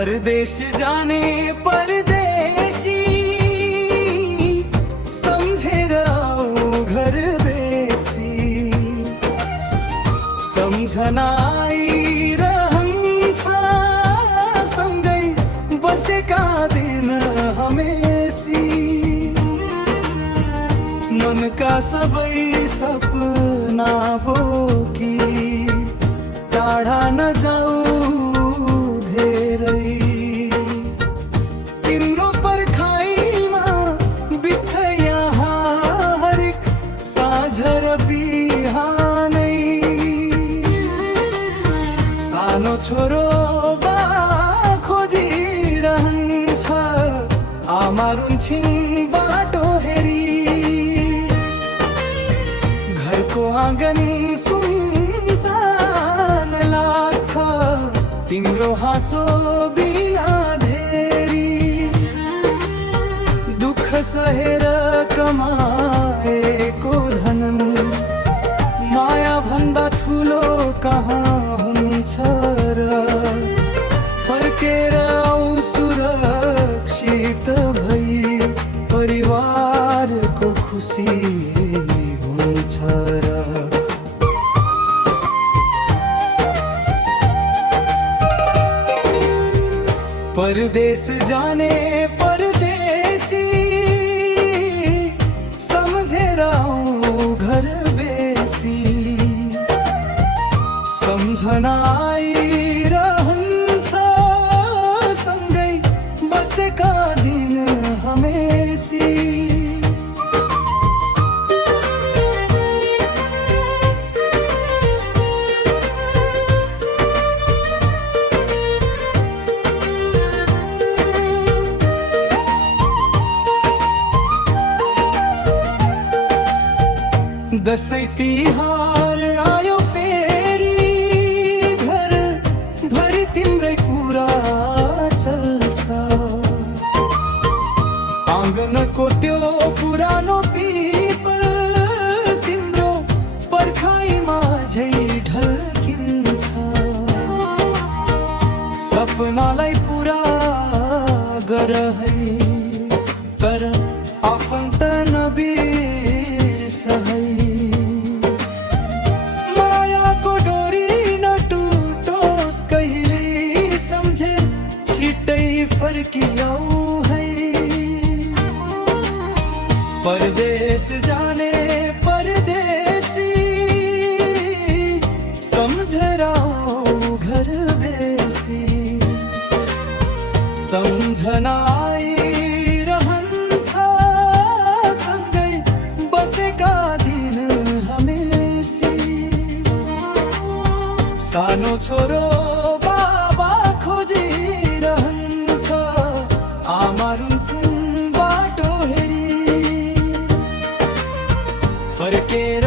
परदेश जाने परदेशी सम्झेर आऊ घर बेसी सम्झना आइरहन्छ सँगै बसेका दिन हमेसी मनका सबै सपना बोकी टाढा नजाऊ तिम्रो पर्खाइमा बित्छ यहाँ हरेक साँझ र बिहानै सानो छोरो बा खोजिरहन्छ आमा रुन्छिन् बाटो हेरी घरको आँगन सुनसान लाग्छ तिम्रो हाँसो बिना धेरै दुःख सहेर कमाएको धन माया भन्दा ठुलो कहाँ हुन्छ र फर्केर आऊ सुरक्षित भई परिवारको खुसी हुन्छ र परदेश जाने परदेसी सम्झेर आऊ घर बेसी सम्झना आइरहन्छ सँगै बसेका दिन हमेसी दसैँ तिहार आयो फेरि घर भरि तिम्रै कुरा चल्छ आँगनको त्यो पुरानो पिपल तिम्रो पर्खाइमा झै ढल्किन्छ सपनालाई पुरा गर है तर आफन्त नबिर्स है फर्कियाऊ है परदेश जाने परदेसी सम्झेर आऊ घर बेसी सम्झना आइरहन्छ सँगै बसेका दिन हमेसी सानो छोरो बाबा खोजिरहन्छ आमा रुन्छिन् बाटो हेरी फर्केर